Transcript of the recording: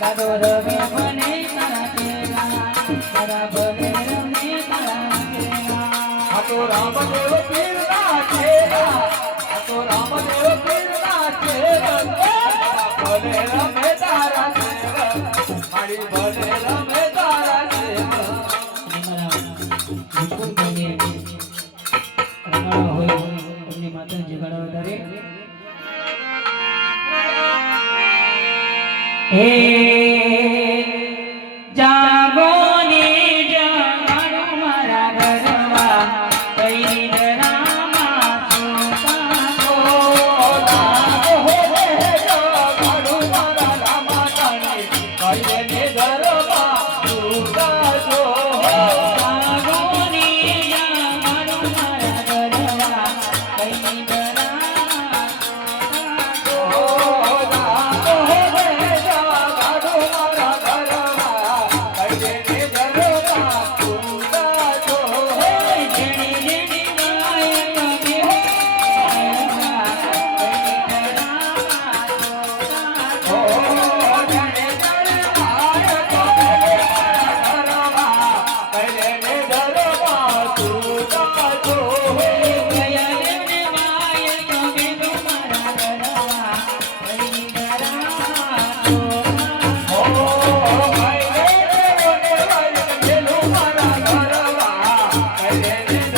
દાદો રમે મને તારા ખેલા. તારા ભલે રમે તારા ખેલા. આ તો રામદેવ પીરના ખેલા આ તો રામદેવ પીરના ખેલ ભલે રમે તારા ખેલ મારી ભલે રમે તારા ખેલ હે જાગો Yeah.